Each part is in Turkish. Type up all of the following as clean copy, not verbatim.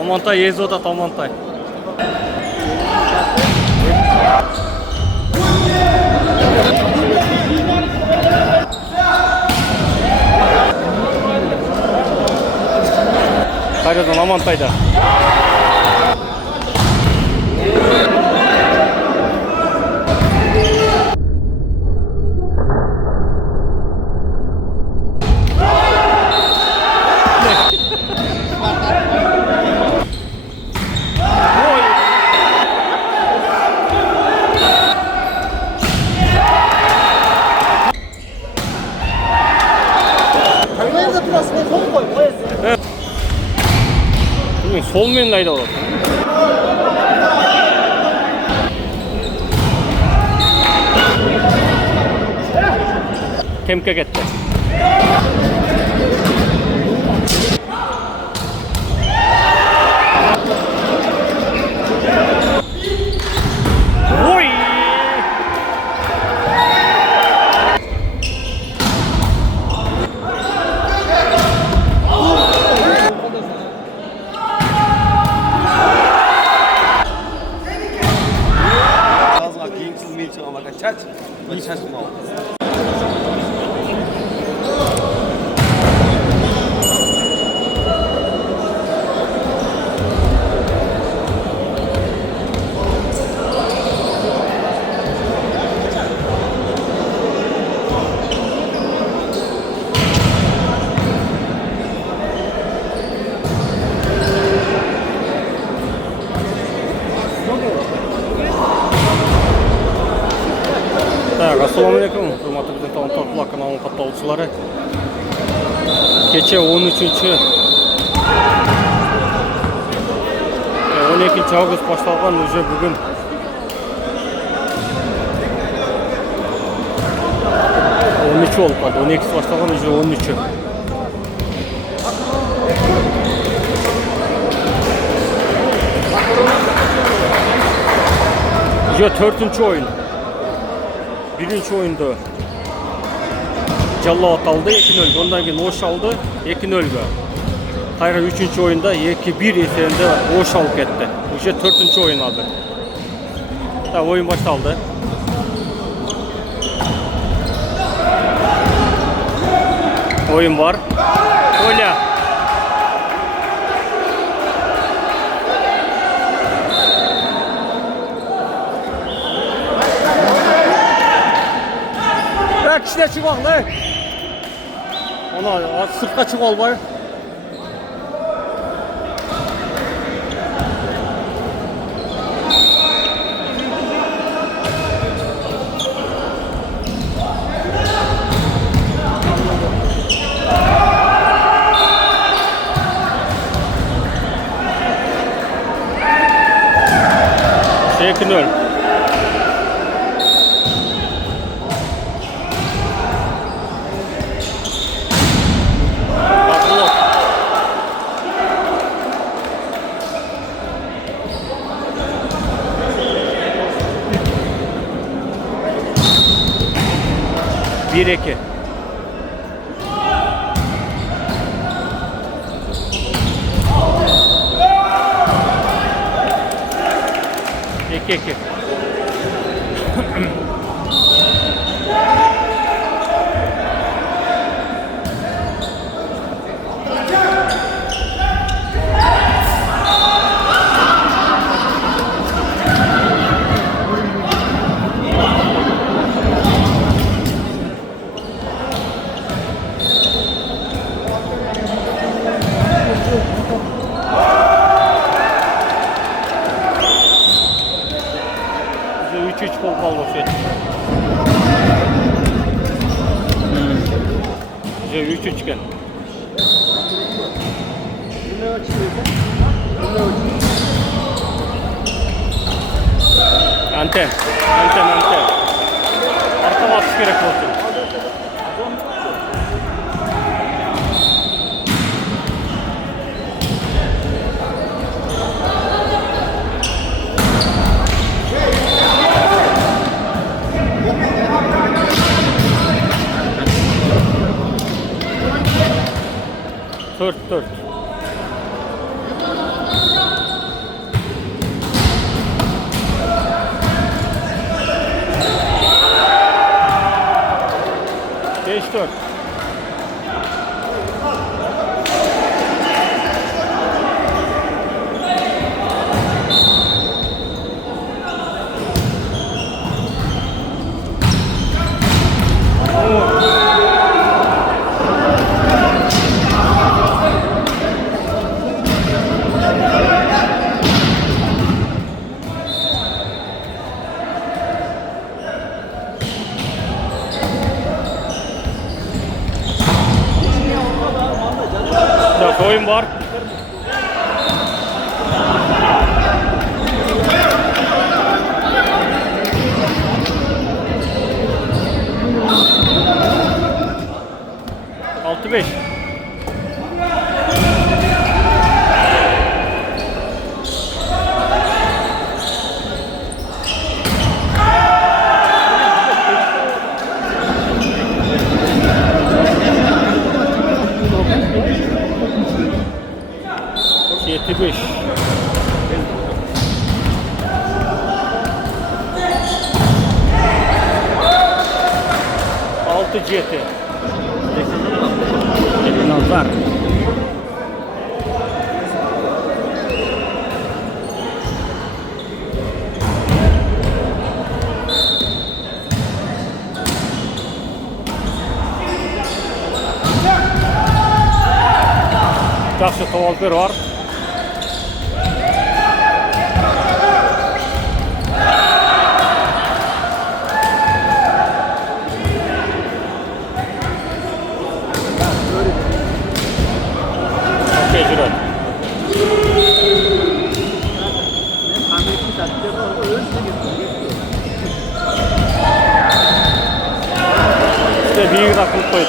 Амантай езіп отады, Амантай. Қайрадан Амантайда. Solмен ayda oldu. Kemke gitti. Oy! Nicht hast du noch. Ассалаумалейкум, құрметті біздің талантты каналының қатысушылары. Кеше 13-ші 12 август башталған, уже бүгін 13 болып қалды. 12 башталған, уже 13-ші. Уже 4-ші ойын. Birinci oyunda Jallat aldı 2-0. Ondan keyin Oş aldı 2-0. Hayra 3-cü oyunda 2-1 eserinde Oş alıp ketdi. Уже 4-cü oyun aldı. Da oyun başlandı. Oyun var. Ola. İşte çıkmak ne? Ona sırtka çık ol var. Şekil. Bir iki. İki. Üç gol kaldı o şey. 3-3 gel. Anten. Arkama atış gerek olsun. 4-4. Beş dört. Oyun var. Altı beş. Yedi beş. Altı CT. Nazar. Жақсы tavalber var. Tecrübe. İşte bir rakım koydu.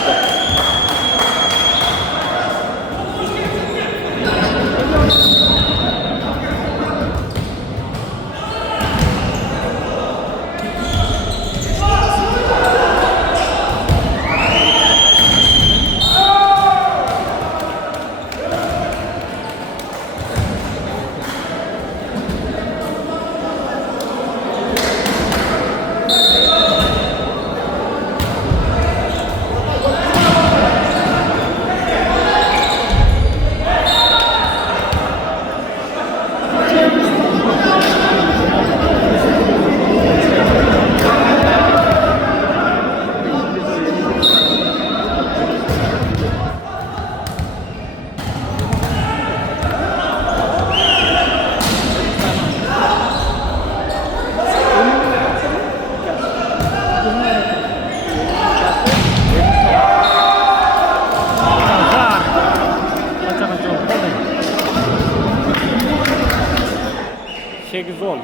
Sekiz on.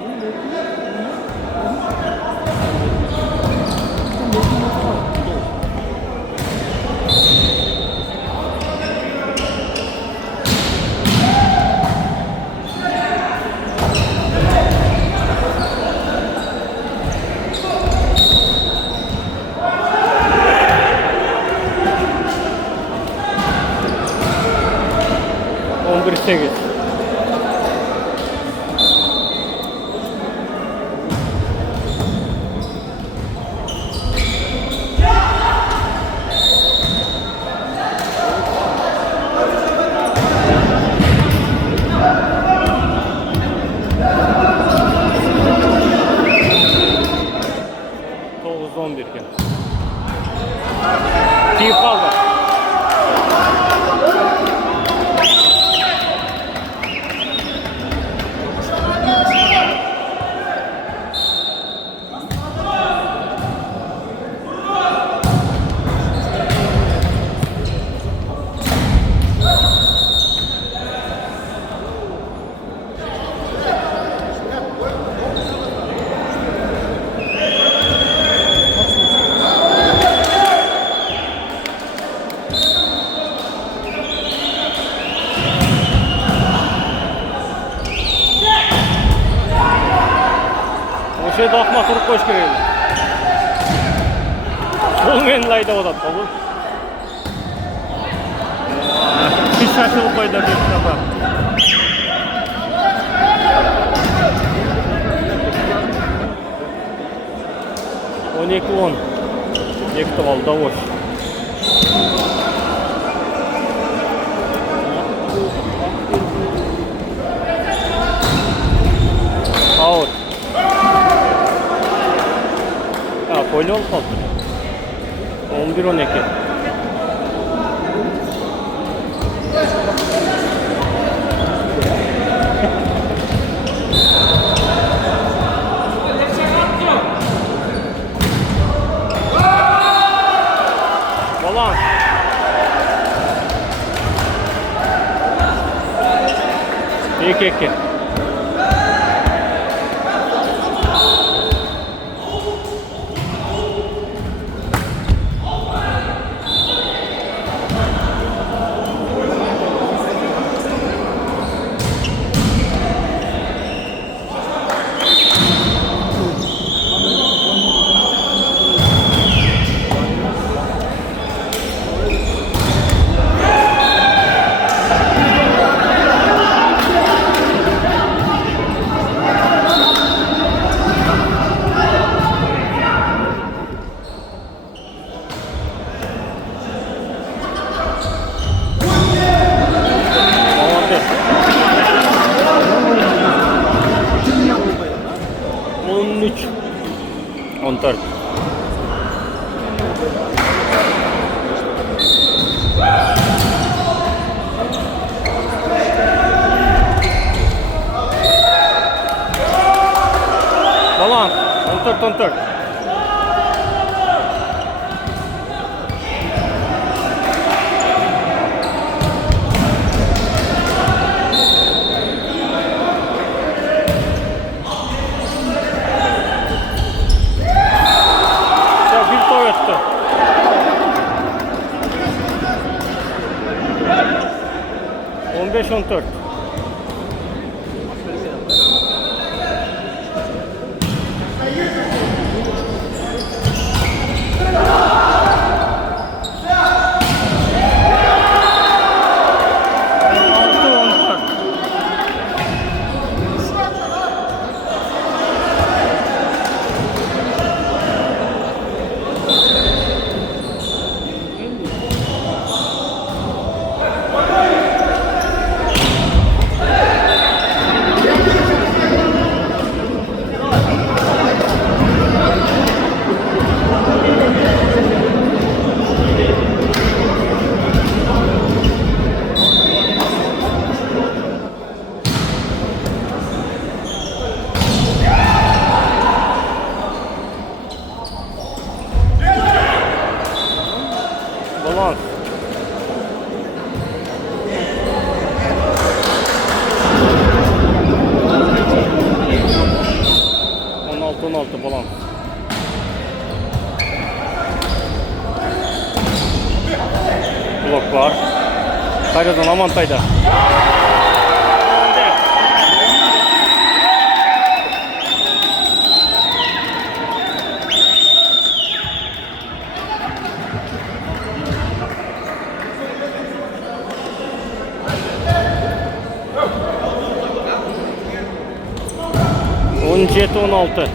On bir sekiz. Dokuz on bir iken. Tiyip kaldı. Şey dağıtma turup koş göreyim. Sol menlayda o da tabu. Bir şaşılıp koydu bir tarafa. On iki 10. Ekti aldı hoş. Out. Ha, poli olup kaldı. 11-12. Balans. İki. On 4. Balans. On 4. Bir Toyota. On 5-14. Balans. On altı balans. Blok var. Kayradan Amantay'da. On 16.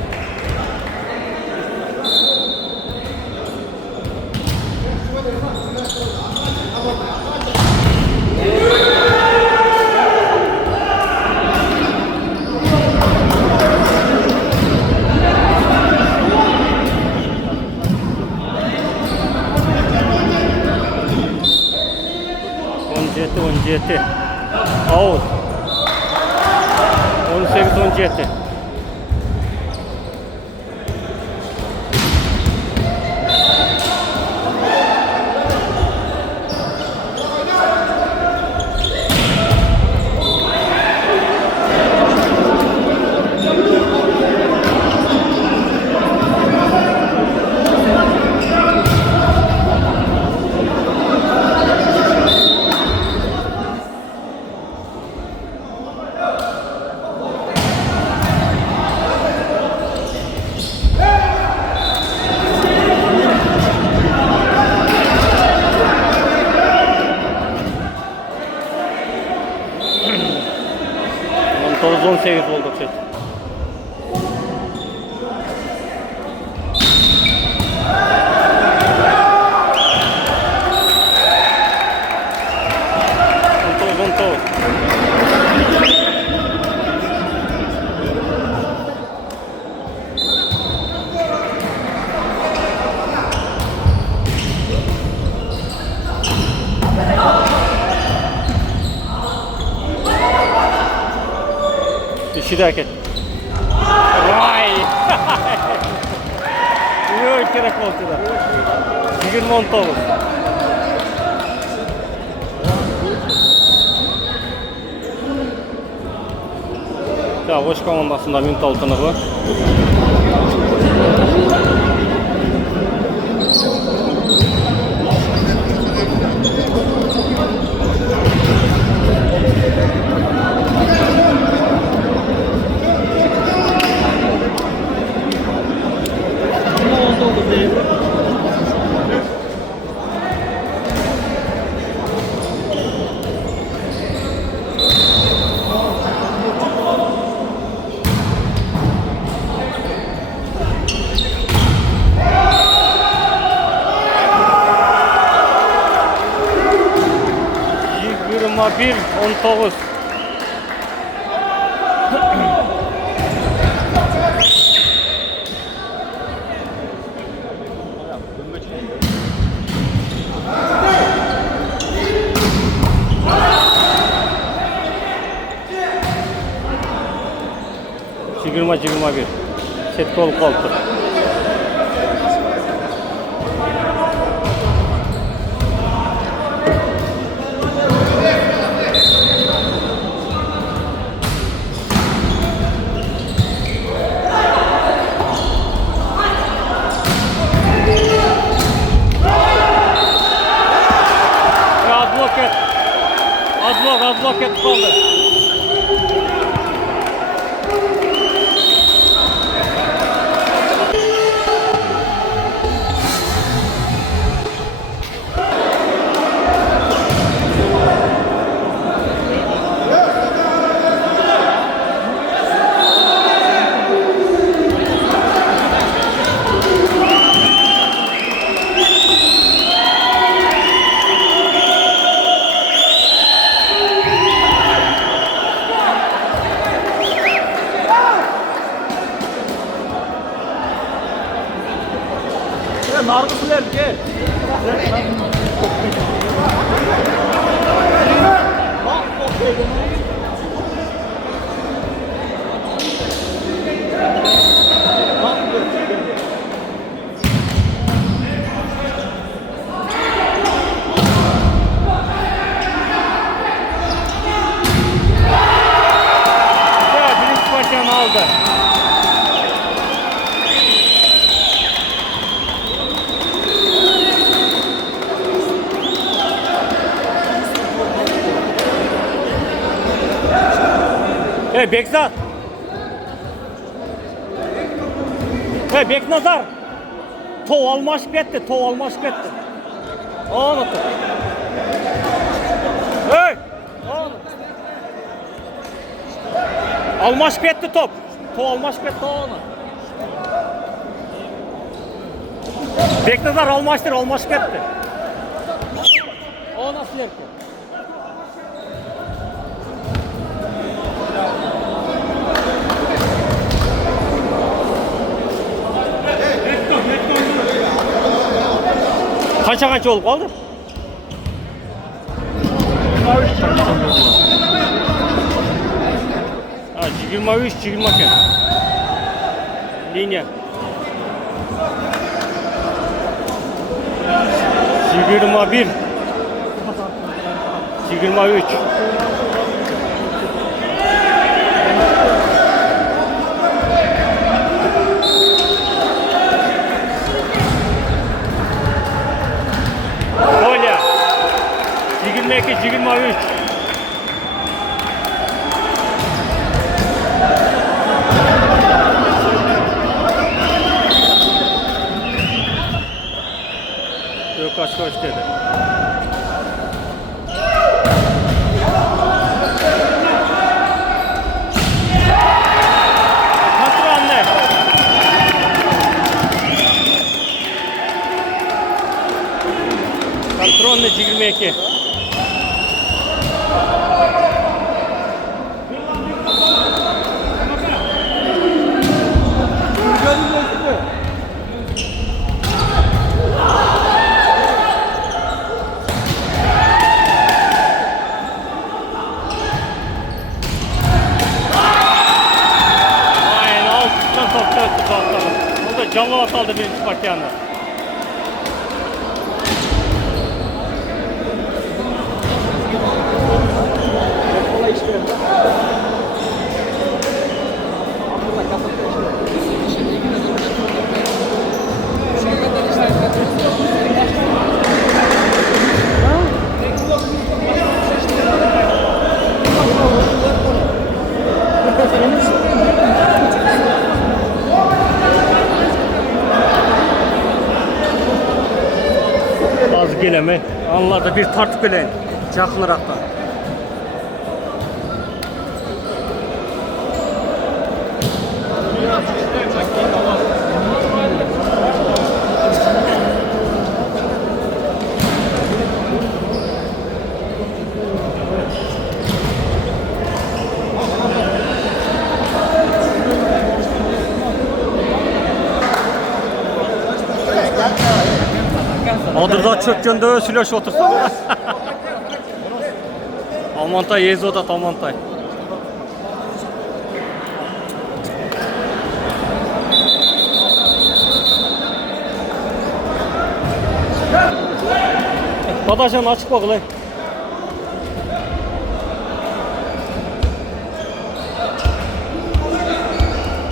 On 17. Out. 18-17. 18 oldu okşaydı. On 石だけ。Vay! Yok kere koltuda. 20-19. Oş komandasında minut altınlığı. Bir 19. Yigirma 21. Set kol koltu. Advokat kaldı. Nargısılar gel. Birinci başkanı aldı. Bekzat. Beknazar. Tov almaş ketdi, tov almaş ketdi. Onu. Onu. Almaş ketdi top. Tov almaş ketdi onu. Beknazar almaştır, almaş ketdi. O nasıl erkek? Kaça olup kaldı? Ha, 23, 20 ken. Linya. 21. 23. Olha. 22, 23. Yok kaç dedi. Sonunda 22. Aynen altından top çarptı bakalım. O da canlı ataldı birinci partiyanda. Az geleme, anlarda bir tartıp eleyin. Çakılaraktan. Adırda çökkende süleş otursa. Amantay yezoda tamantay. Badaşan açık bakılay.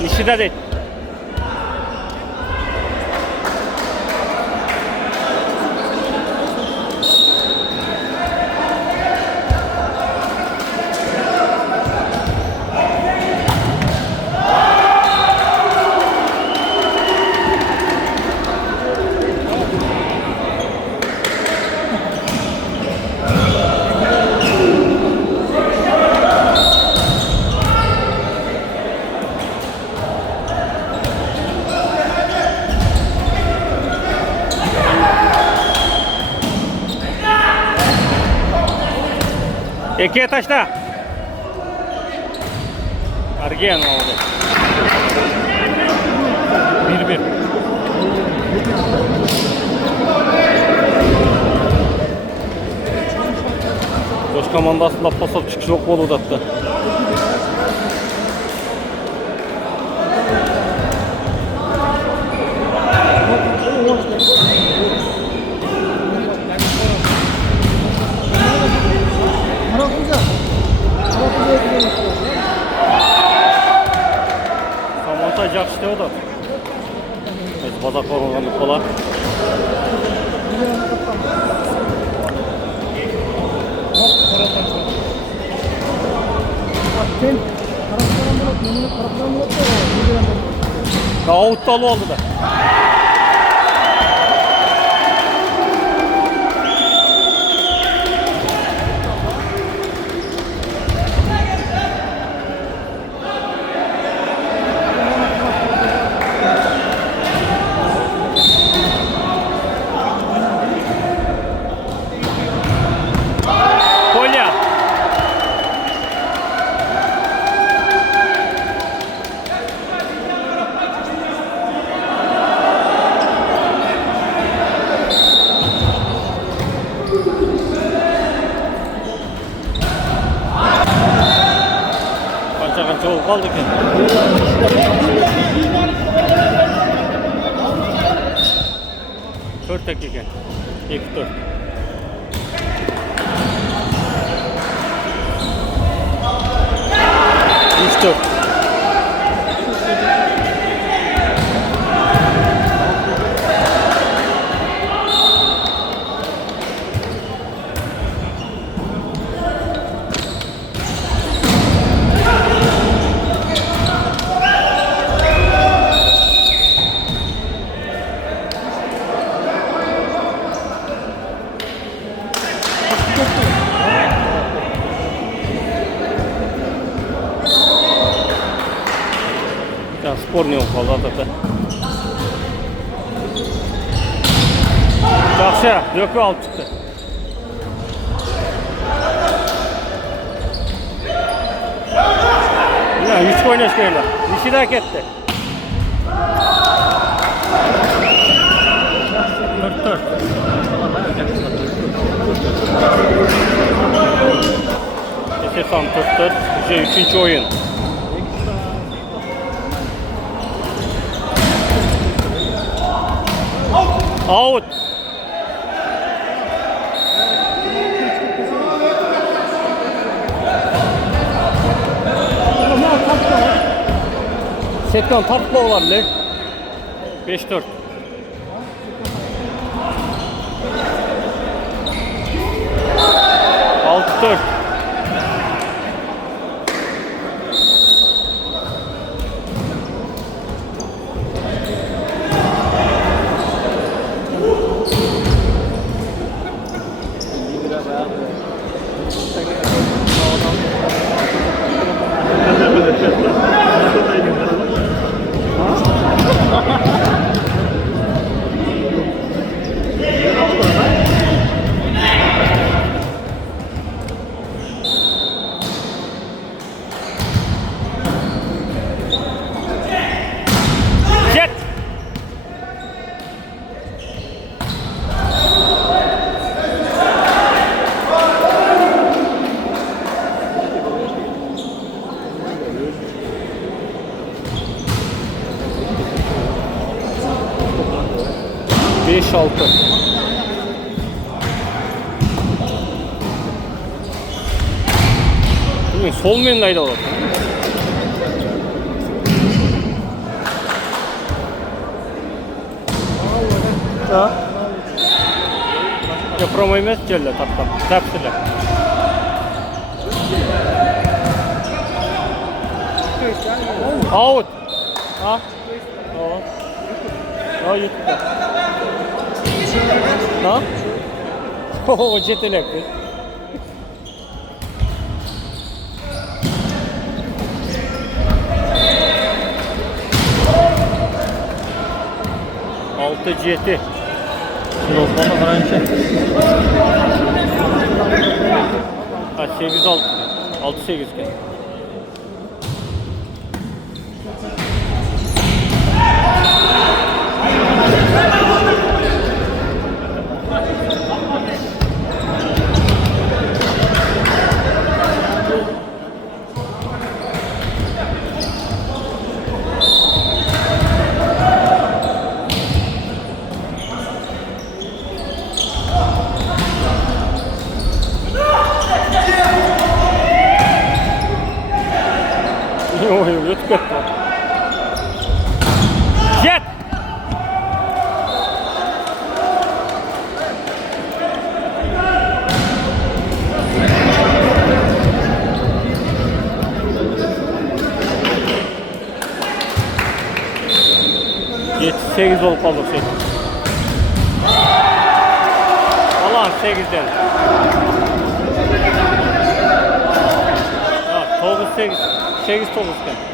İşi de değil. İkiye taşla. Argeyan oldu. 1-1. Koş komandasında pasop çıkış yok oldu hatta. Montaj yaxşı o da. Biz bazak organı kola. Kavuttalı oldu da. Çoğu kaldı ki. Dört dakika. 2-4. 3-4. Sporni oldu zaten. Yaxşı, dökü alıb çıxdı. 3 oynaşmayla. Bir şey etti. 44. SSM 44. Güzel 3. oyun. Out. Setkan tatlı olabilir. 5-4. Altı 4. Jet. Beş altı. Sol menüdeydi o. Ha? Ya promo emas keldi tapdan. Tapdilar. Out. Ha? Tamam. Ha gitti. Ha? O jetelek. Altı jeti. Osmanlı Fransa. Ha 8 6. 6 8 ki. Ой, вот как-то. Jet! Jet 8 olup kaldı şey. Allah'ım 8'den. Ha, 9 8. 8 9 iken.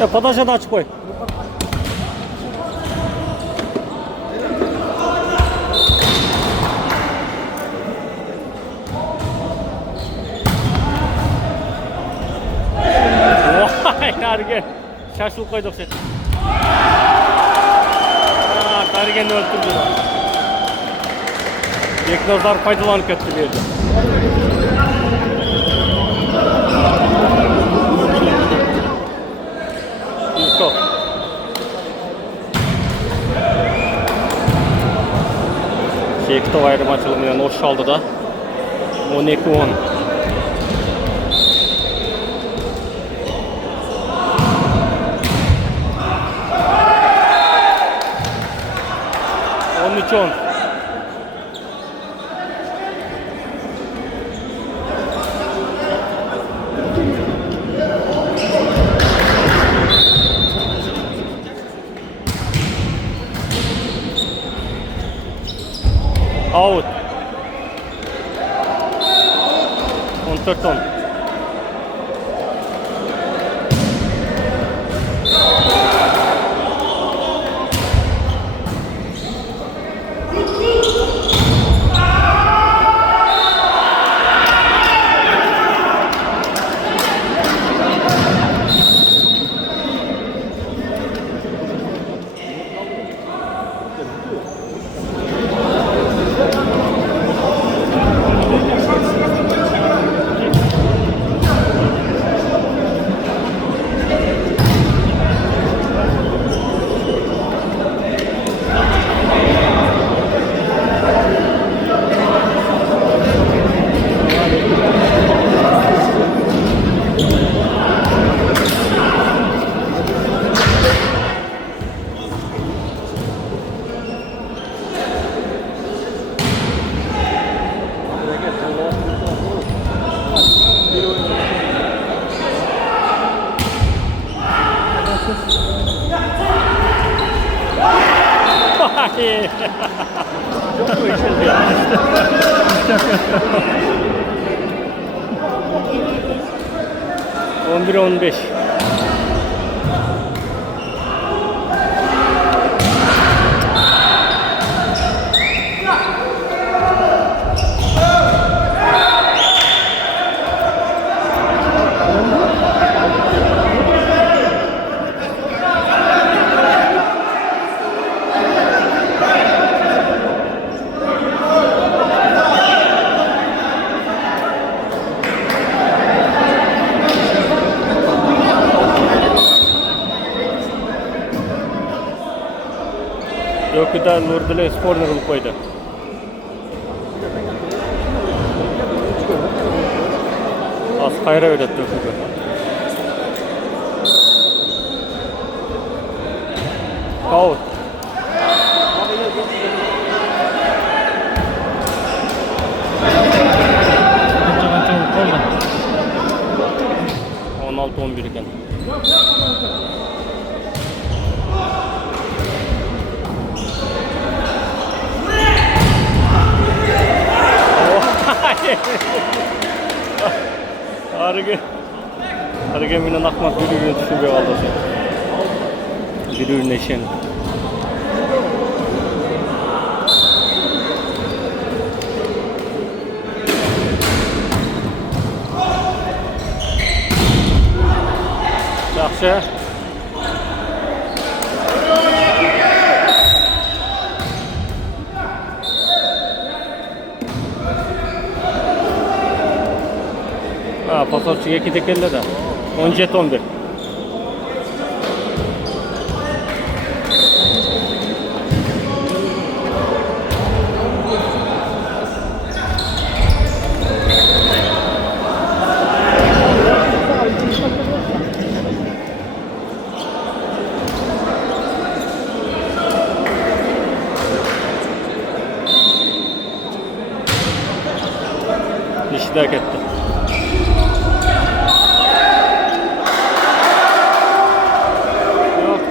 Ya potaşa da açık koy. Gel. Şaşılık koyduk sen. Kargen öldürdü. Beknazlar faydalanıp etti bir yerde. Yusuf. Şektov ayrım açılımıyla hoş aldı da 12-10. John. Out. On 13. Çok mu içildi ya? 11-15. Döküden Nurdile sporunu kılıp koydu. Az kayra öğretti Dökü'de. Out. Kaç 16-11 iken. Harga minen akmak bir ürün düşünmeye aldı sen. Bir ürün eşen. Yaxşı. Pasajcıya 2 tekelle de 17-11. Dişi de hak etti.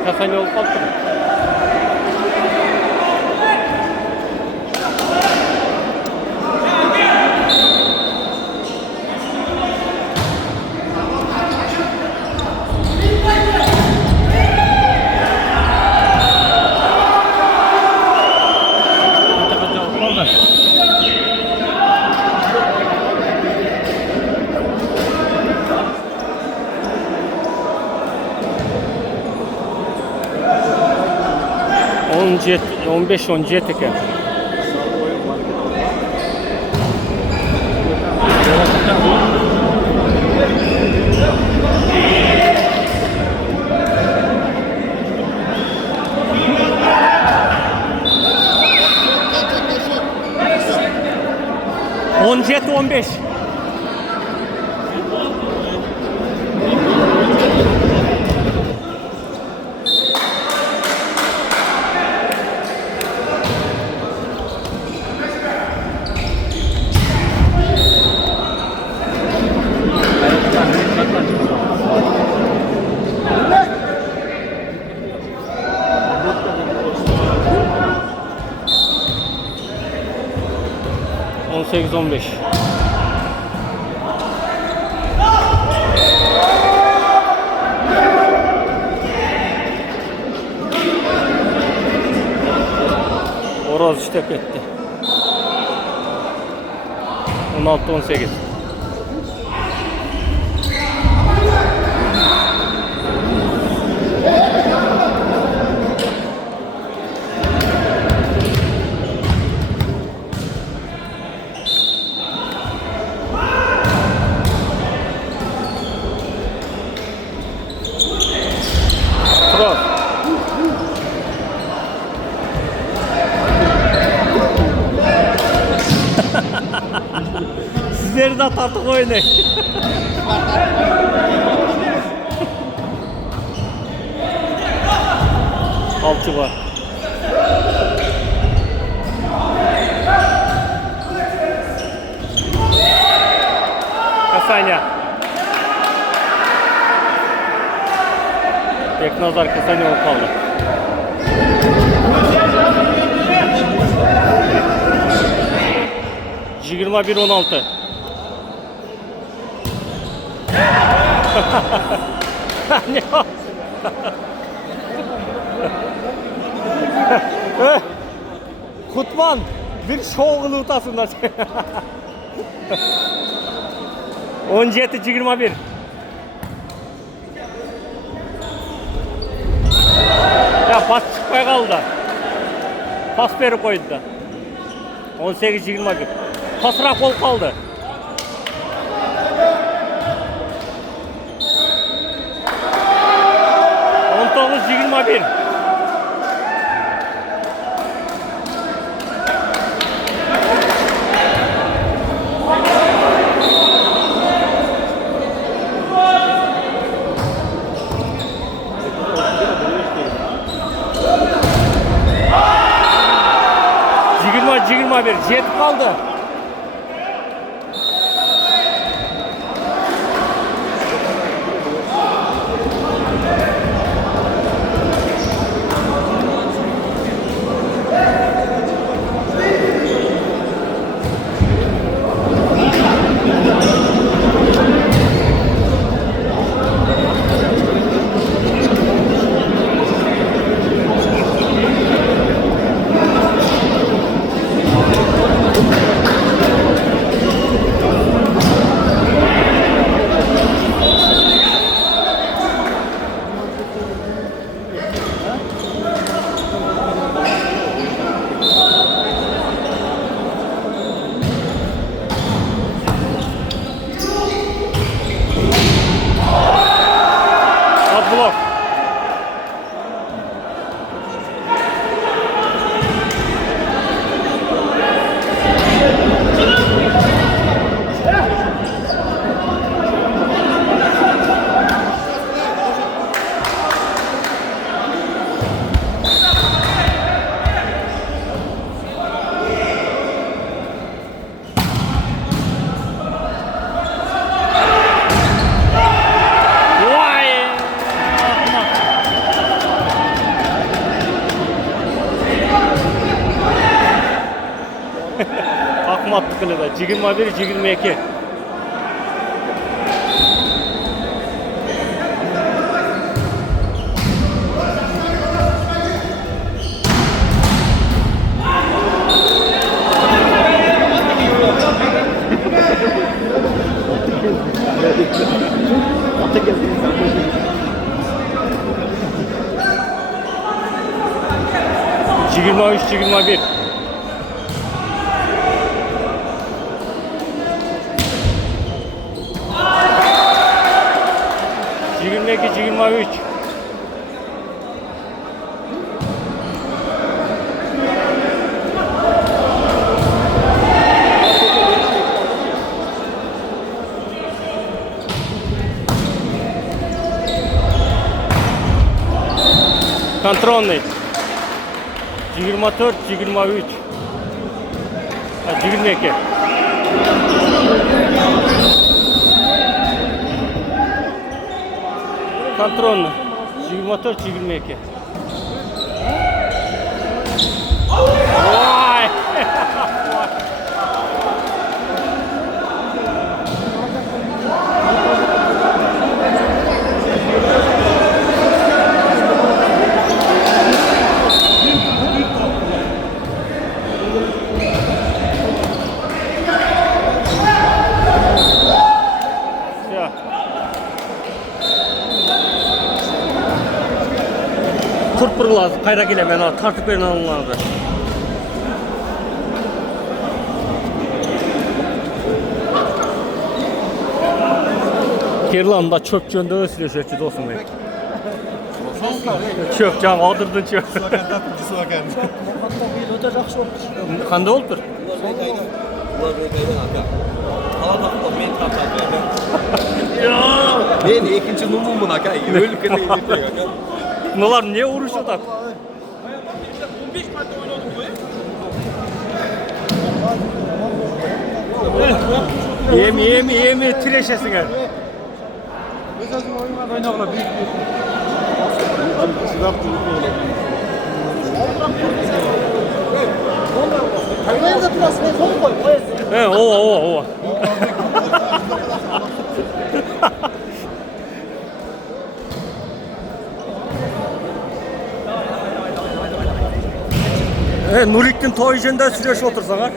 Kasan yol kalktı. 15 jet eker. On jet 15. On sekiz 15. Horoz işte etti. 16 18. Horoz. Sizleri de atardık oynayın. Alçı var. Kasanya. Teknazar Kasanya olup kaldı. Yigirma bir 16. Ne o? Kutman bir şov ıtasında. 17 21. Ya pas çıkmaya kaldı. Pas veri koydu da. 18 21. Pasırak ol kaldı. On 19 21. Yigirma bir. Jet kaldı. Blok. Akma attı kılıda. 21 22. 23-21. Yirmi iki, 23. Контрольный. 24, 23. 22. Контрольный. 24, 22. Vay! Ya. Kurt lazım. Kayra gele ben tartıp verin alınlardı. Kirlan'da çöp çöndüğü süreçti dostum benim. Çöp can aldırdın çöp. Qanday oldu? Men ikkinchi numumman aka, o'lib ketay deb aka. Bunlar niye uğraşıyorlar? Yemi tireşesin her. He, ova. Nurettin Toyjen'den süreç otursan ha.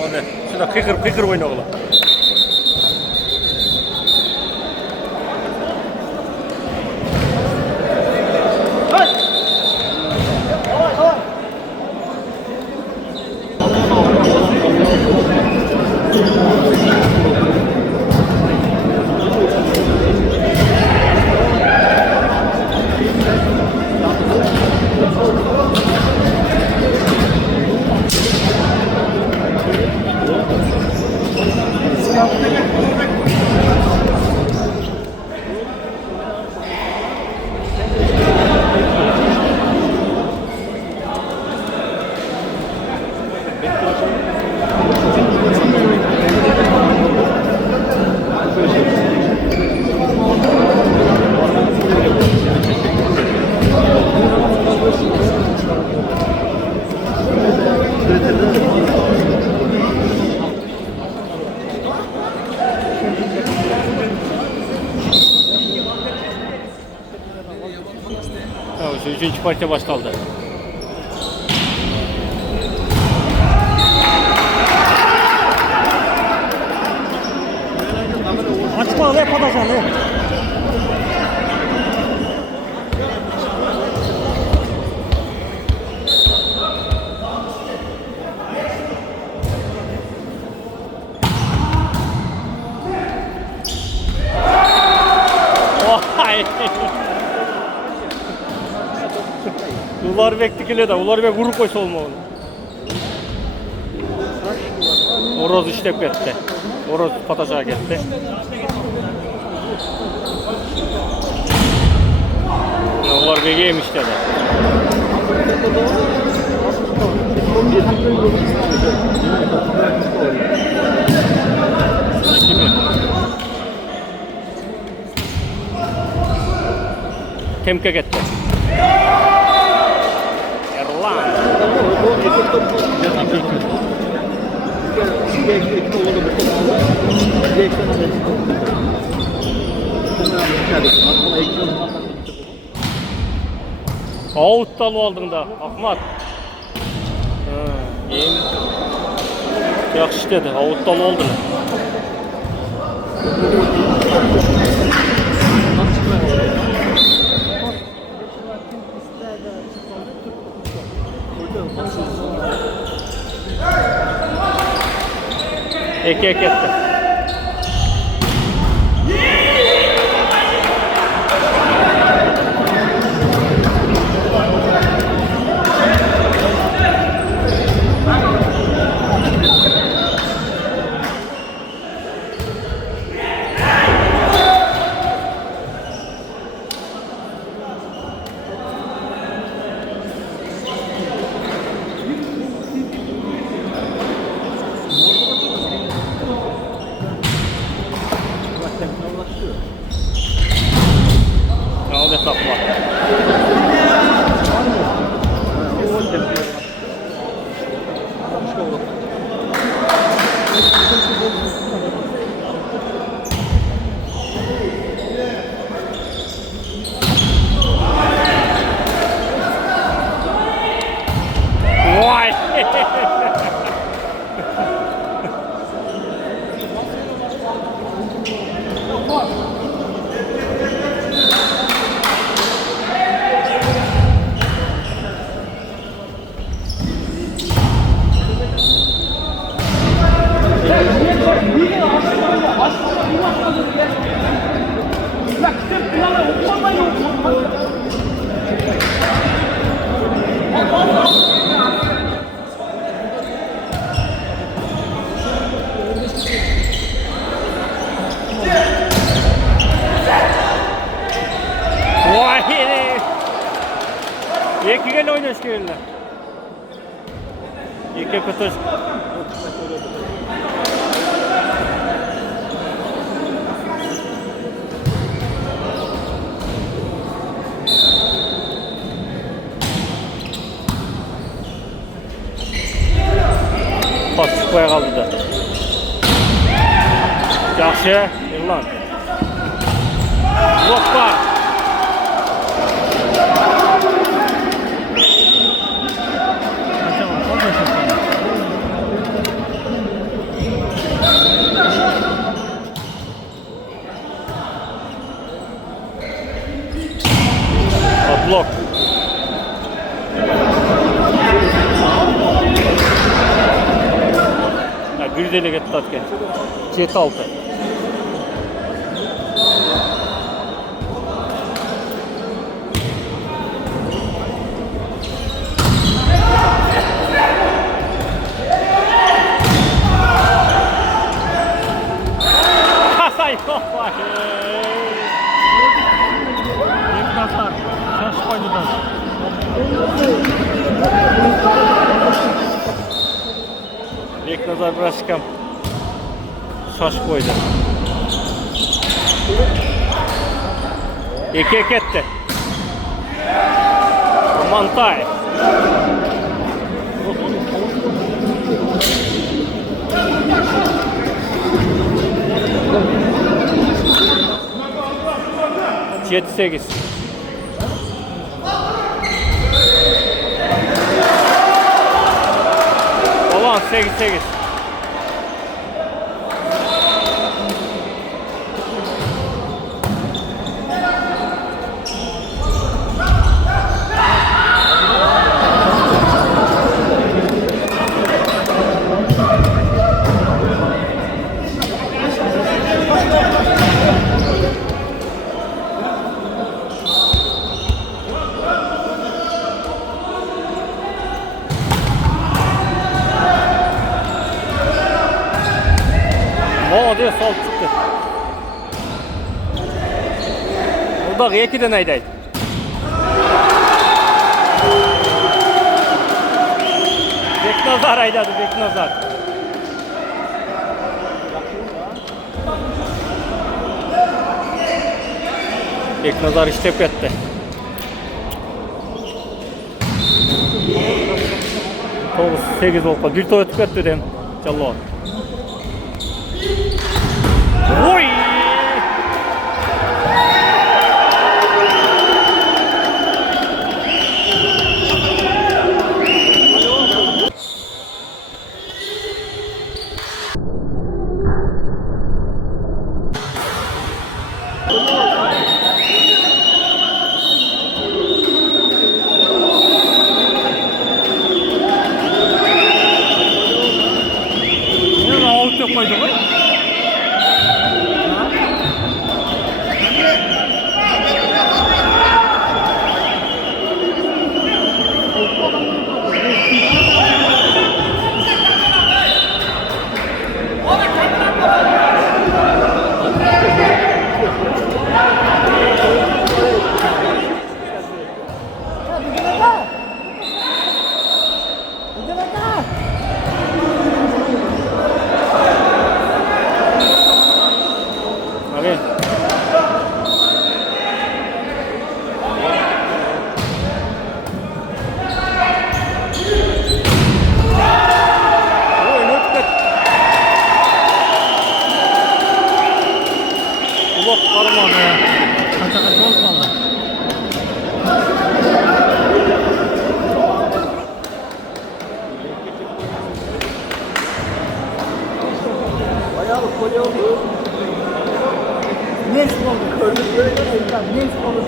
Hadi, şurada kıkır oyna oğlum. Evet, üçüncü parça başladı. Açma ne patacan ne? Vay! Ular bektikile de, ular bek vurup koysa olma onu. Oroz işlep gitti. Oroz pataşa gitti. Ular bek yemiş de. Kemke gitti. Avuttan aldın da Ahmet. İyi. Yaxşı dedi. Avuttan oldu. Ek etti. Ne oldu hesapla? Vay! Vay! Екі гел ойнаш келді. Екі күтіш. Pas çıkmaya kaldı da. Yaxşı, İrlan. Hoppa! Blok. Bir deli gitti atken. 7-6. Beknazar. Şaşmaydı da. Beknazar Braşkam şaş koydu. İki etti. Mantay. Yedi sekiz. Olan 8-8. Молодец, sol çıktı. Burada 2'den aydaydı. Beknazar aydadı, Beknazar. Beknazar iştep etti. Toğuz 8 oldu. Bir toğuz tüketti den. Çalıyor. Oy! Olmadı. Kaça olmadı. Bayağı kolye oldu. Ne oldu? Gördük böyle ne oldu?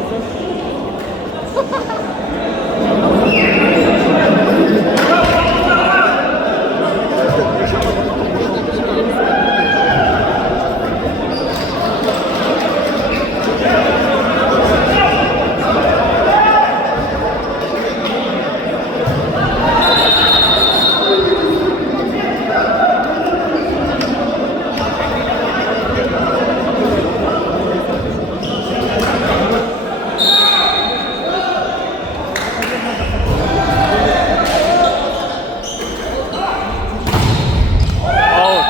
Out.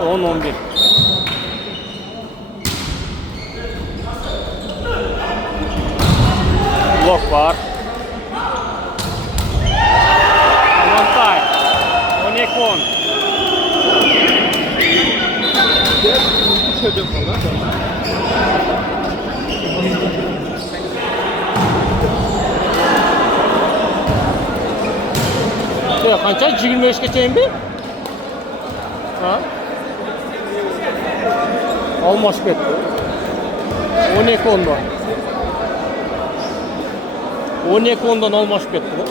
On 11. Blok var. Avantaj. 12-10. Çocuk falan. Qancha? 25gacha mi? Ha? Almoshib ketdi. 12-10dan. 12-10dan almoshib ketdi.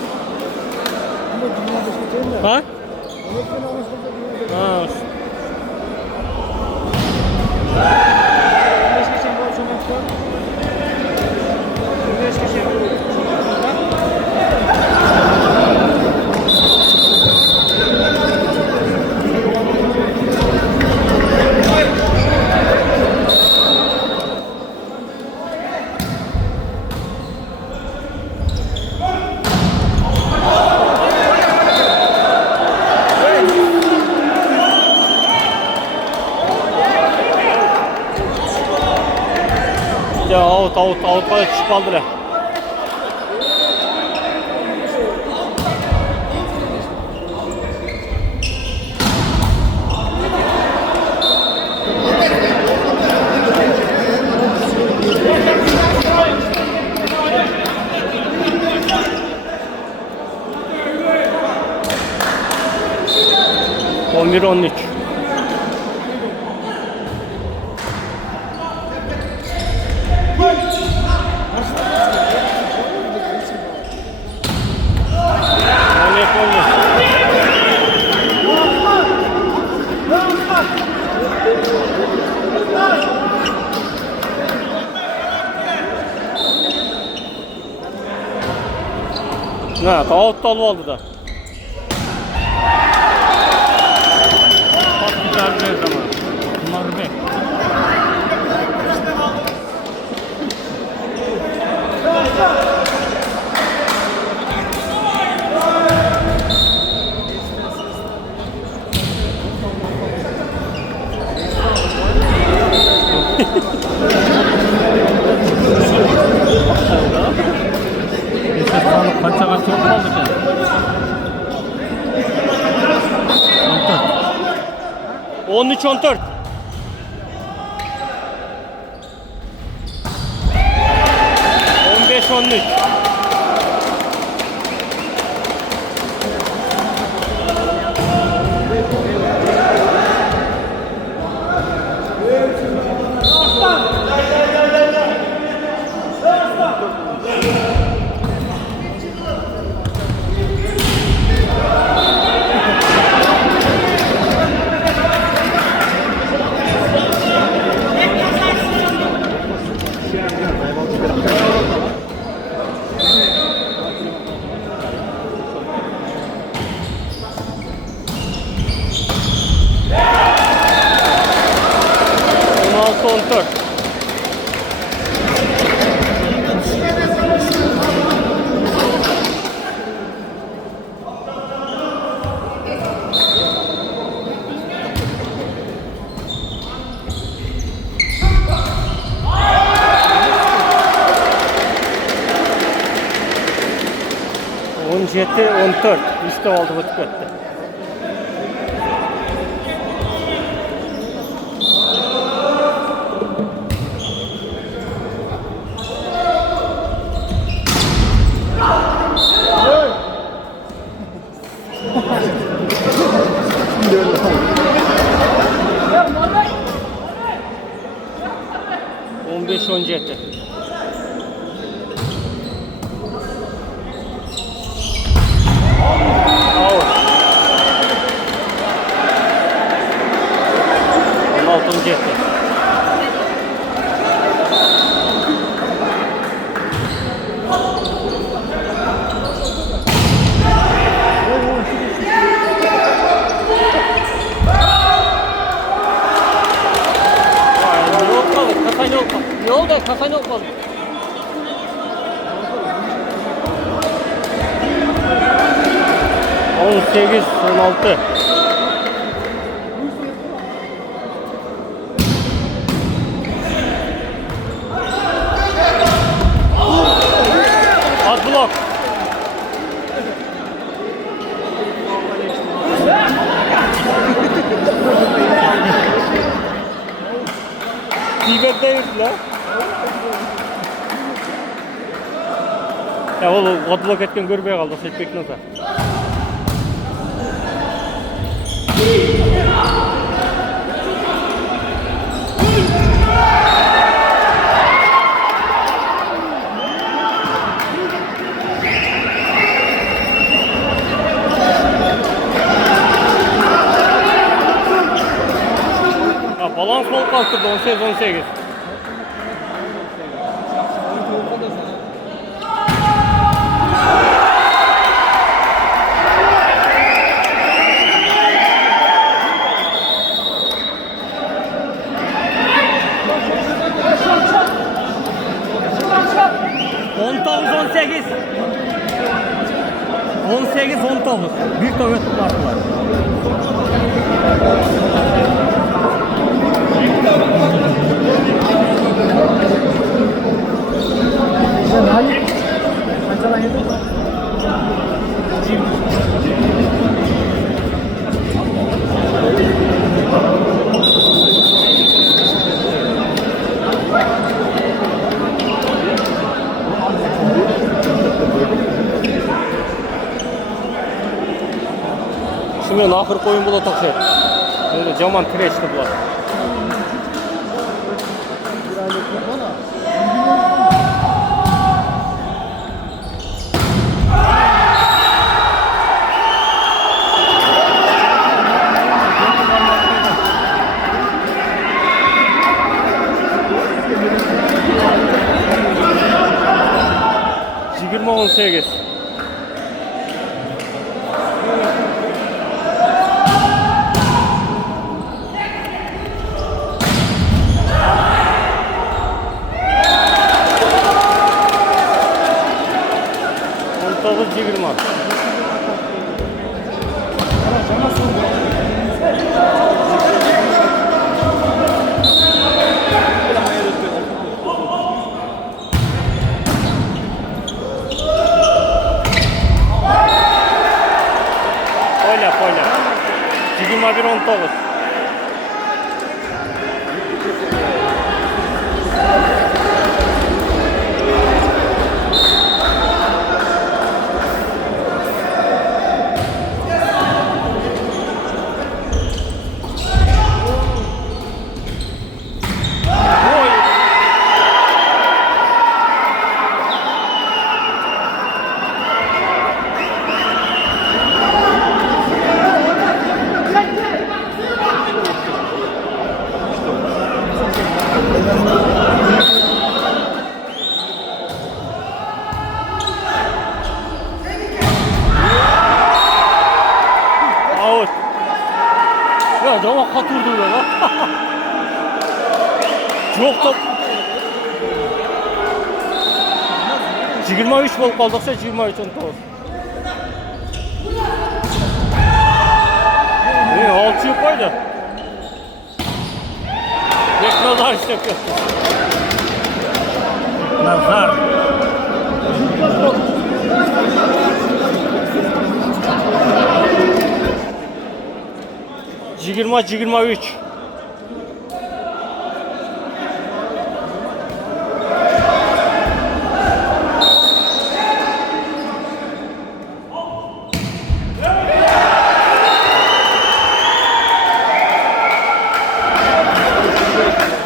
Ha? Ha. Ya avutga tushib qoldilar. On bir 13. Ne? Tavuk dalı oldu da. Bak güzel bir zaman. Bunlar bek. Kaça olmadı ki? 13-14. On beş 13. 17-14. Üstü aldı ötüp etti. On beş 17. Out. 16. etti. Yok kaldı, kasan yok kaldı. Yolda kasan yok kaldı. On sekiz, 16. At blok. Dibet değil la. Ya oğlum at blok etken görmeye kaldı. Setbek nasıl? Balans bol kalktırdı 18-18. Bir tane tutmaklar. Sen Halit kaçana yedin mi? Şunun ahır koyun bula takşet. Böyle caman tireçti bular. Yigirma 18. Ortalık 20. Поля. 21-19. Out. Ya cama katırdı ya. Çok top. 23 bol kaldıksa 23 19. Alçıyı koydu. Bek nazar işte. Nazar. 20-23.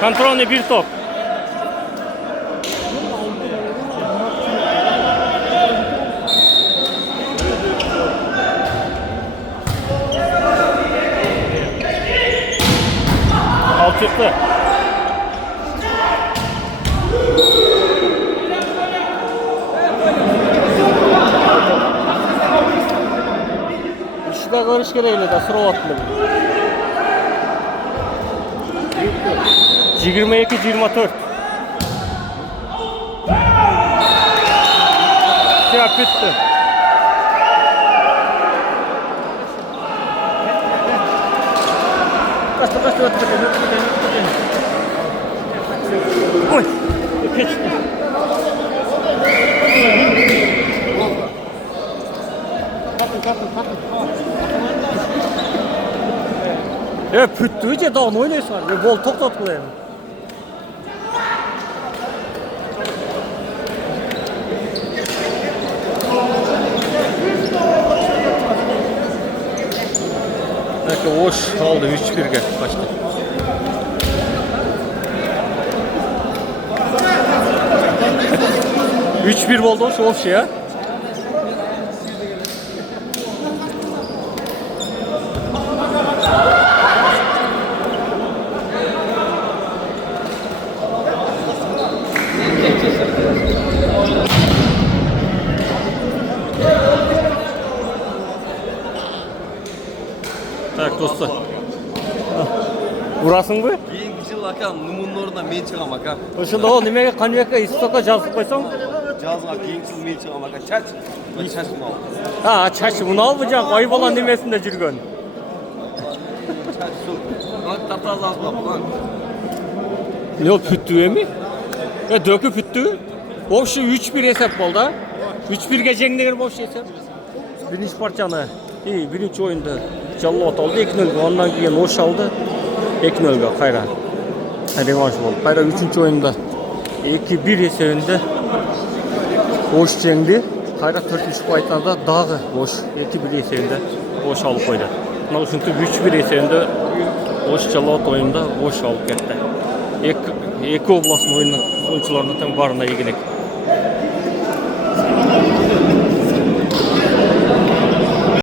Kontrolni bir top. Alt çıktı. İşte görüş gereğiyle de sıra atıldı. 22-24. Siyah bitti. Kaçtı. Oy. Geçti. Ya püttüğüce daha ne oynuyorsun? Bol top koyayım. Belki hoş aldı 3-1'ge kaçtı. Üç bir oldu hoş ya. Tak dostlar. Burasın bu? Keyingi yıl akan numunun orada men çıgam aka. Oşunda o nimege kanvekka istoka жазып койсоң? Жазға keyingi yıl men çıgam aka. Çaç. Çaç mı al? Ha, çaş bunu al bu can ay bolan nimesinde жүргөн. Çaç su. Lan tapaz az bak lan. Ne o püttü mi? Ya dökü püttü. Boşu 3-1 hesap oldu ha. 3-1'ge жеңдеген boş hesap. Birinci parçanı. İyi, birinci oyunda Жаллат aldı 2-0. Ondan keyin Oş aldı 2-0'ga Kayra. Revanş oldu. Kayra 3. oyunda 2-1 esebinde Oş жеңdi. Kayra 4. baytlarda dağı Oş 2-1 esebinde Oş alıp koydu. Mына ушинтип 3-1 esebinde Oş Жаллат oyunda Oş alıp ketти. Эки областын oyunчуларына тең барына ийгилик.